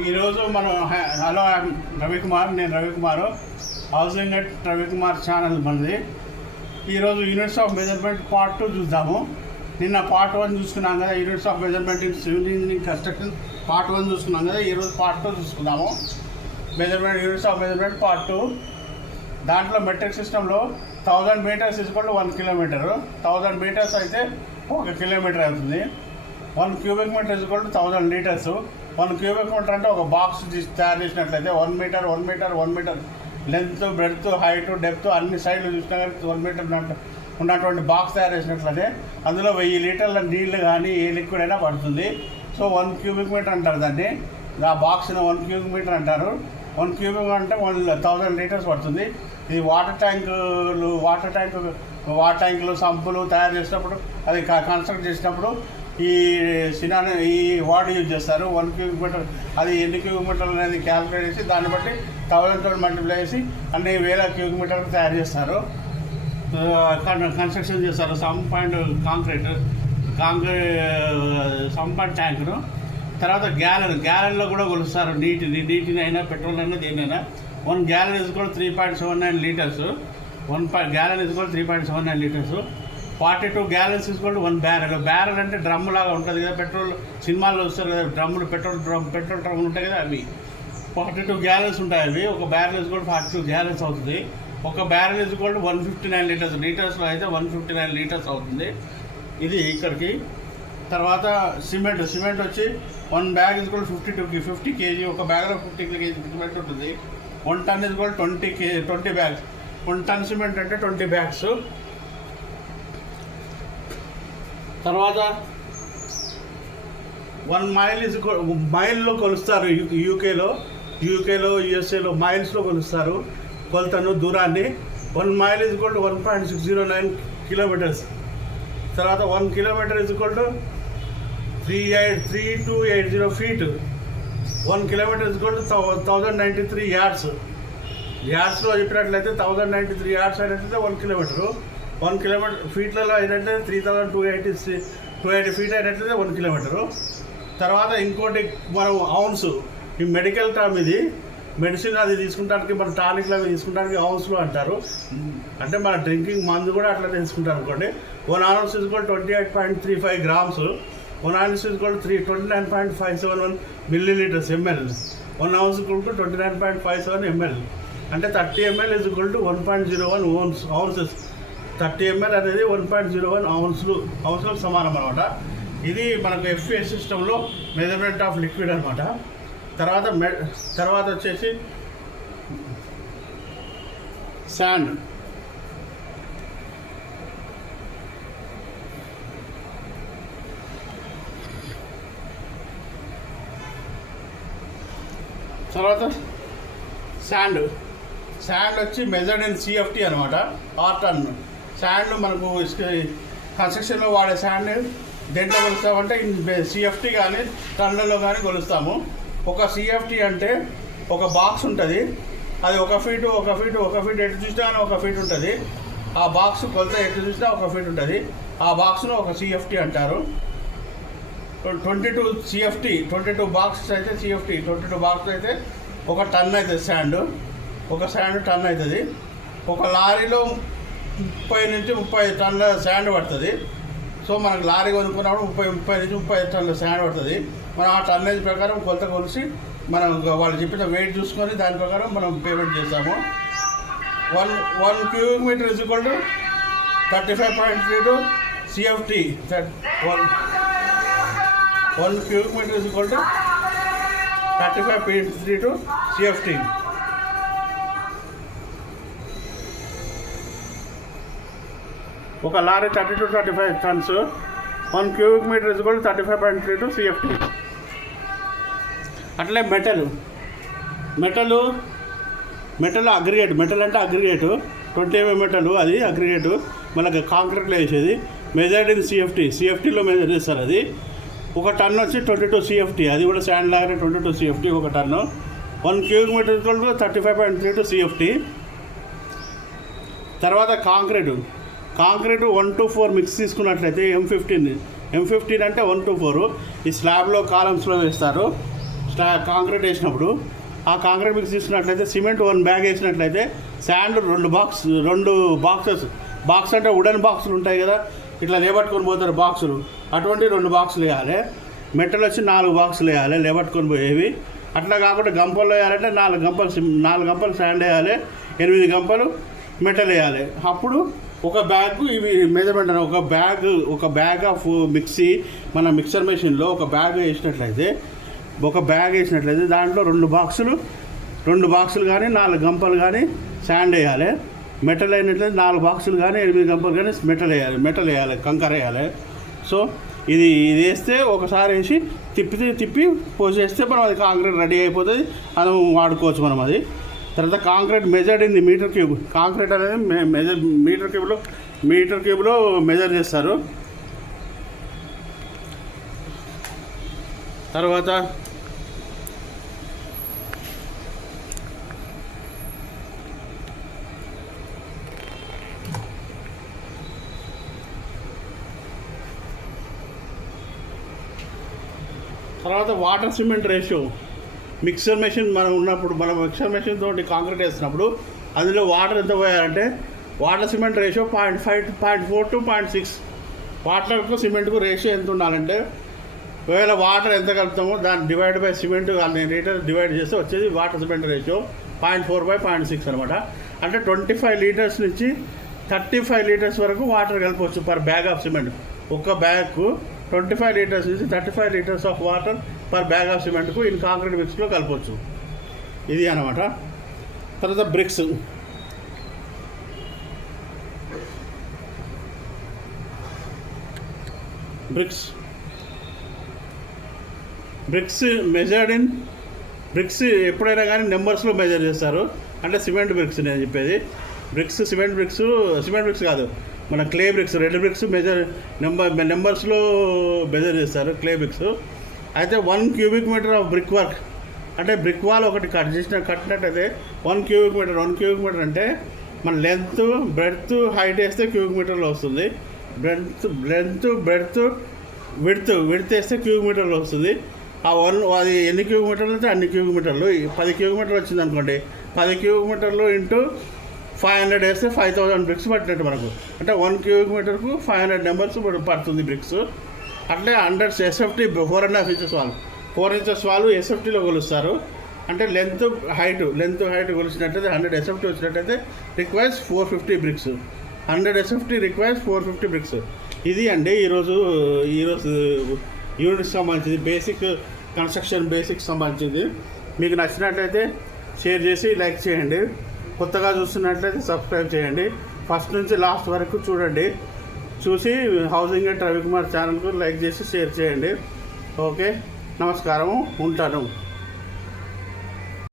ఈరోజు మనం హలో రవికుమార్, నేను Ravikumar, housing at Ravikumar channel మనది. ఈరోజు యూనిట్స్ ఆఫ్ మెజర్మెంట్ పార్ట్ 2 చూద్దాము. నిన్న పార్ట్ 1 చూసుకున్నాం కదా, units of measurement in civil engineering construction part 1 చూసుకున్నాం కదా. ఈరోజు పార్ట్ 2 చూసుకుందాము. Units of measurement part 2. దాంట్లో మెట్రిక్ సిస్టంలో 1000 మీటర్స్ = 1 కిలోమీటర్. 1000 మీటర్స్ అయితే 1 కిలోమీటర్ అవుతుంది. 1 cubic metre = 1000 litres. 1 cubic metre అంటే ఒక బాక్స్ తయారు చేసినట్లయితే 1 metre length, breadth, height, depth అన్ని సైడ్లు చూసినా కానీ 1 మీటర్ ఉన్నటువంటి బాక్స్ తయారు చేసినట్లయితే అందులో 1000 లీటర్ల నీళ్లు కానీ ఏ లిక్విడ్ అయినా పడుతుంది. సో 1 క్యూబిక్ మీటర్ అంటారు దాన్ని. ఆ బాక్స్ని 1 క్యూబిక్ మీటర్ అంటారు. 1 క్యూబిక్ అంటే 1000 లీటర్స్ పడుతుంది. ఇది వాటర్ ట్యాంకులు, సంపులు తయారు చేసినప్పుడు, అది కన్స్ట్రక్ట్ చేసినప్పుడు ఈ వార్డ్ యూజ్ చేస్తారు. 1 క్యూబిక్ మీటర్ అది ఎన్ని క్యూబిక్ మీటర్లు అనేది క్యాలిక్యులేట్ చేసి దాన్ని బట్టి 1000 తోటి మల్టిప్లై చేసి అన్ని 1000 క్యూబిక్ మీటర్లు తయారు చేస్తారు, కన్స్ట్రక్షన్ చేస్తారు. సంప్ అండ్ ట్యాంకును. తర్వాత గ్యాలన్లో కూడా కొలుస్తారు. నీటిని అయినా పెట్రోల్ అయినా దేనైనా. 1 gallon = 3.79 litres. 1 gallon = 3.79 litres. 42 gallons = 1 barrel. Barrel అంటే డ్రమ్ లాగా ఉంటుంది కదా, పెట్రోల్ సినిమాల్లో వస్తారు కదా డ్రమ్ములు, పెట్రోల్ డ్రమ్ములు ఉంటాయి కదా, అవి 42 gallons ఉంటాయి. అవి ఒక బ్యారెల్ = 42 gallons అవుతుంది. ఒక బ్యారెల్ = 159 లీటర్స్. లీటర్స్లో అయితే 159 లీటర్స్ అవుతుంది. ఇది ఇక్కడికి. తర్వాత సిమెంట్ వచ్చి 1 బ్యాగ్ = 50 kg. ఒక బ్యాగ్లో 50 kg సిమెంట్ ఉంటుంది. 1 ton = 20 బ్యాగ్స్. 1 ton సిమెంట్ అంటే 20 బ్యాగ్స్. తర్వాత 1 మైల్లో కొలుస్తారు. యూకేలో యూఎస్ఏలో మైల్స్లో కొలుస్తారు కొలతను, దూరాన్ని. 1 మైల్ = 1.609 కిలోమీటర్స్. తర్వాత 1 కిలోమీటర్ = 3280 ఫీట్. 1 kilometre = 1093 yards. యార్డ్స్లో చెప్పినట్లయితే 1093 యార్డ్స్ అయినట్లయితే 1 కిలోమీటరు. 1 కిలోమీటర్ ఫీట్లలో అయినట్లయితే 3280 ఫీట్ అయినట్లయితే 1 కిలోమీటరు. తర్వాత ఇంకోటి మనం ఔన్స్, ఈ మెడికల్ టర్మ్, ఇది మెడిసిన్ అది తీసుకుంటానికి, మన టానిక్లు అవి తీసుకుంటానికి ఔన్స్లో అంటారు. అంటే మన డ్రింకింగ్ మందు కూడా అట్లా తీసుకుంటారు అనుకోండి. 1 ounce = 28.35 grams. 1 ounce = 29.571 milliliters ml. 1 ounce = 29.57 ml. అంటే 30 ml = 1.01 ounces. 30 ml అనేది 1.01 ounces సమానం అనమాట. ఇది మనకు FES సిస్టంలో మెజర్మెంట్ ఆఫ్ లిక్విడ్ అనమాట. తర్వాత వచ్చేసి శాండ్. తర్వాత శాండ్ వచ్చి మెజర్డ్ ఇన్ CFT అనమాట, ఆర్ టన్. శాండ్ మనకు కన్స్ట్రక్షన్లో వాడే శాండ్ దేంట్లో కొలుస్తామంటే CFT కానీ టన్నులలో కానీ కొలుస్తాము. ఒక CFT అంటే ఒక బాక్స్ ఉంటుంది. అది 1 ఫీటు ఎటు చూసినా కానీ 1 ఫీట్ ఉంటుంది. ఆ బాక్స్ కొలత ఎటు చూసినా 1 ఫీట్ ఉంటుంది. ఆ బాక్స్ను ఒక CFT అంటారు. 22 బాక్సెస్ అయితే CFT. 22 బాక్సెస్ అయితే 1 టన్ అవుతుంది శాండ్. ఒక శాండ్ టన్ అవుతుంది. ఒక లారీలో 30 నుంచి 30 టన్నుల శాండ్ పడుతుంది. సో మనకు లారీ కొనుక్కున్నప్పుడు 30 నుంచి 35 టన్నుల శాండ్ పడుతుంది. మనం ఆ టన్నేజ్ ప్రకారం కొలత కొలిసి మనం వాళ్ళు చెప్పిన వెయిట్ చూసుకొని దాని ప్రకారం మనం పేమెంట్ చేస్తాము. 1 cubic metre = 35.32 CFT. 1 cubic metre = 35.32 CFT. ఒక lorry 30-35 tons. 1 cubic metre = 35.32 CFT. అట్లే మెటల్ అగ్రిగేట్. మెటల్ అంటే అగ్రిగేటు 20 mm మెటల్, అది అగ్రిగేటు మనకి కాంక్రీట్లో వేసేది. మెజర్డ్ ఇన్ CFTలో మెజర్ చేస్తారు. అది 1 టన్ వచ్చి 22 CFT. అది కూడా శాండ్ లాగానే 22 CFT 1 ton. 1 cubic metre = 35.32 CFT. తర్వాత కాంక్రీటు 1-4 మిక్స్ తీసుకున్నట్లయితే M15 అంటే 1-4 ఈ స్లాబ్లో కాలమ్స్లో వేస్తారు. కాంక్రీట్ వేసినప్పుడు ఆ కాంక్రీట్ మిక్స్ తీసుకున్నట్లయితే సిమెంట్ 1 బ్యాగ్ వేసినట్లయితే శాండ్ 2 బాక్స్ అంటే వుడెన్ బాక్సులు ఉంటాయి కదా, ఇట్లా లేబట్టుకొని పోతారు బాక్సులు, అటువంటి 2 బాక్సులు వేయాలి. మెట్టలు వచ్చి 4 బాక్సులు వేయాలి లేబట్టుకొని పోయేవి. అట్లా కాకుండా గంపల్లో వేయాలంటే 4 గంపలు శాండ్ వేయాలి, 8 గంపలు మెటల్ వేయాలి. అప్పుడు ఒక బ్యాగ్ ఇవి మెజర్మెంట్ అని ఒక బ్యాగ్ ఆఫ్ మిక్సీ మన మిక్సర్ మెషిన్లో ఒక బ్యాగ్ వేసినట్లయితే దాంట్లో 2 బాక్సులు కానీ 4 గంపలు కానీ శాండ్ వేయాలి. మెటల్ అయినట్లయితే 4 బాక్సులు కానీ 8 గంపలు కానీ మెటల్ వేయాలి, కంకర వేయాలి. సో ఇది వేస్తే ఒకసారి వేసి తిప్పి పోసేస్తే మనం అది కాంక్రీట్ రెడీ అయిపోతుంది, మనం వాడుకోవచ్చు మనం అది. తర్వాత concrete measured in the metre cube. Concrete అనేది మీటర్ క్యూబ్లో మెజర్ చేస్తారు. తర్వాత water cement ratio. Mixer machine మనం మిక్సర్ మెషిన్ తోటి కాంక్రీట్ వేస్తున్నప్పుడు అందులో వాటర్ ఎంత పోయాలంటే వాటర్ సిమెంట్ రేషియో 0.4 to 0.6. వాటర్కు సిమెంట్కు రేషియో ఎంత ఉండాలంటే ఒకవేళ వాటర్ ఎంత కలుపుతామో దాన్ని divide by cement litre divide చేస్తే వచ్చేది వాటర్ సిమెంట్ రేషియో 0.4/0.6 అనమాట. అంటే 25 లీటర్స్ నుంచి 35 లీటర్స్ వరకు వాటర్ కలపవచ్చు పర్ బ్యాగ్ ఆఫ్ సిమెంట్. ఒక బ్యాగ్కు 25 లీటర్స్ నుంచి 35 litres of water per bag of సిమెంట్కు ఇన్ కాంక్రీట్ మిక్స్లో కలపవచ్చు. ఇది అనమాట. తర్వాత బ్రిక్స్. ఎప్పుడైనా కానీ నెంబర్స్లో మెజర్ చేస్తారు. అంటే సిమెంట్ బ్రిక్స్ నేను చెప్పేది. సిమెంట్ బ్రిక్స్ కాదు, మన క్లే బ్రిక్స్, రెడ్ బ్రిక్స్ నెంబర్స్లో మెజర్ చేస్తారు క్లే బ్రిక్స్. అయితే 1 cubic metre of brick work అంటే బ్రిక్ వాల్ ఒకటి కట్టినట్టయితే 1 క్యూబిక్ మీటర్ అంటే మన లెంత్ బ్రెడ్త్ హైట్ వేస్తే క్యూబిక్ మీటర్లో వస్తుంది. బ్రెడ్త్ విడ్త్ వేస్తే క్యూబిక్ మీటర్లో వస్తుంది. అది ఎన్ని క్యూబిక్ మీటర్లు అయితే అన్ని క్యూబిక్ మీటర్లు. 10 క్యూబిక్ మీటర్లు వచ్చింది అనుకోండి, 10 క్యూబిక్ మీటర్లు ఇంటూ 500 వేస్తే 5000 బ్రిక్స్ పట్టినట్టు మనకు. అంటే 1 క్యూబిక్ మీటర్కు 500 నెంబర్స్ పడుతుంది బ్రిక్స్. అట్లే 100 SFT 4.5 inches wall, 4 inches wall SFTలో కొలుస్తారు. అంటే లెంత్ హైట్ కొలిచినట్టయితే 100 SFT వచ్చినట్టయితే requires 450 bricks. 100 SFT requires 450 bricks. ఇది అండి ఈరోజు యూనిట్కి సంబంధించింది, బేసిక్ కన్స్ట్రక్షన్ బేసిక్స్ సంబంధించింది. మీకు నచ్చినట్లయితే షేర్ చేసి లైక్ చేయండి. కొత్తగా చూస్తున్నట్లయితే సబ్స్క్రైబ్ చేయండి. ఫస్ట్ నుంచి లాస్ట్ వరకు చూసి హౌసింగ్ అండ్ రవికుమార్ ఛానల్కు లైక్ చేసి షేర్ చేయండి. ఓకే, నమస్కారము, ఉంటాను.